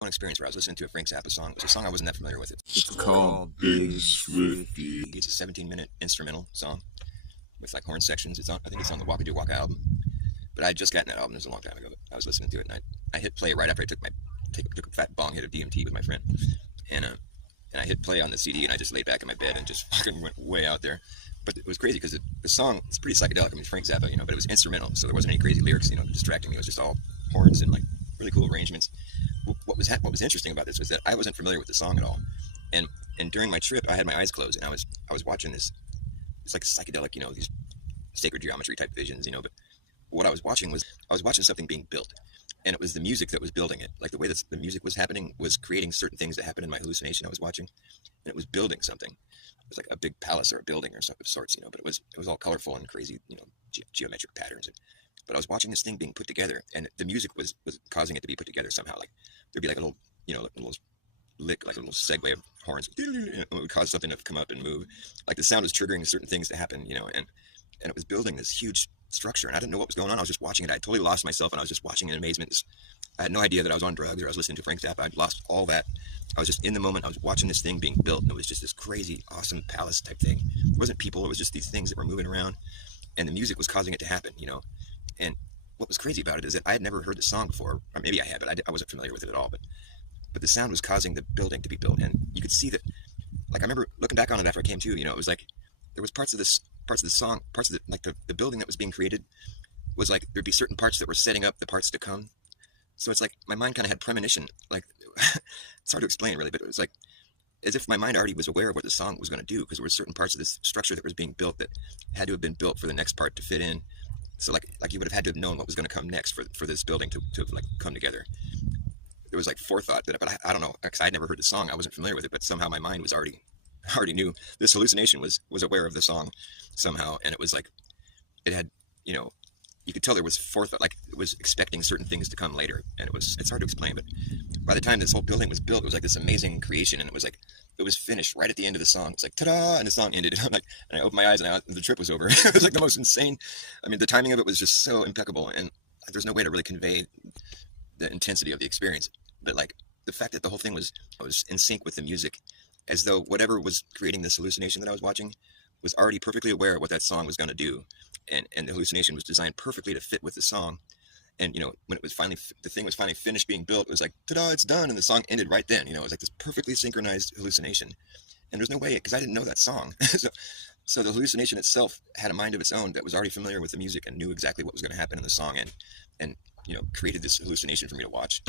One experience where I was listening to a Frank Zappa song. It was a song I wasn't that familiar with. It's called Big Swifty. It's a 17-minute instrumental song with like horn sections. I think it's on the Waka Do Waka album. But I had just gotten that album. It was a long time ago. But I was listening to it, and I hit play right after I took a fat bong hit of DMT with my friend, and I hit play on the CD, and I just laid back in my bed and just fucking went way out there. But it was crazy because the song is pretty psychedelic. I mean, Frank Zappa, but it was instrumental, so there wasn't any crazy lyrics, distracting me. It was just all horns and like really cool arrangements. What was interesting about this was that I wasn't familiar with the song at all, and during my trip, I had my eyes closed, and I was watching this. It's like psychedelic, these sacred geometry type visions, But what I was watching something being built, and it was the music that was building it. Like the way that the music was happening was creating certain things that happened in my hallucination I was watching, and it was building something. It was like a big palace or a building or something of sorts, But it was all colorful and crazy, geometric patterns. But I was watching this thing being put together, and the music was causing it to be put together somehow. Like there'd be like a little, like a little lick, like a little segue of horns. It would cause something to come up and move. Like the sound was triggering certain things to happen, and it was building this huge structure, and I didn't know what was going on. I was just watching it. I totally lost myself, and I was just watching in amazement. I had no idea that I was on drugs or I was listening to Frank Zappa. I'd lost all that. I was just in the moment. I was watching this thing being built, and it was just this crazy, awesome palace type thing. It wasn't people. It was just these things that were moving around, and the music was causing it to happen, And what was crazy about it is that I had never heard the song before, or maybe I had, but I wasn't familiar with it at all. But the sound was causing the building to be built, and you could see that. Like I remember looking back on it after I came to, it was like there was parts of the song, parts of the building that was being created was like there'd be certain parts that were setting up the parts to come. So it's like my mind kind of had premonition. Like it's hard to explain really, but it was like as if my mind already was aware of what the song was going to do, because there were certain parts of this structure that was being built that had to have been built for the next part to fit in. So like you would have had to have known what was going to come next for this building to like come together. There was like forethought that, but I don't know, because I had never heard the song. I wasn't familiar with it, but somehow my mind was already knew this hallucination was aware of the song somehow, and it was like it had, you could tell there was forethought, like it was expecting certain things to come later, and it's hard to explain, but by the time this whole building was built, it was like this amazing creation, and it was finished right at the end of the song. It's like ta-da, and the song ended, and I opened my eyes, and the trip was over. It was like the most insane. I mean, the timing of it was just so impeccable, and there's no way to really convey the intensity of the experience, but like the fact that the whole thing was in sync with the music, as though whatever was creating this hallucination that I was watching was already perfectly aware of what that song was going to do, and the hallucination was designed perfectly to fit with the song. And when it was the thing was finally finished being built, it was like ta-da, it's done, and the song ended right then. It was like this perfectly synchronized hallucination, and there's no way, because I didn't know that song. So the hallucination itself had a mind of its own that was already familiar with the music and knew exactly what was going to happen in the song, and created this hallucination for me to watch.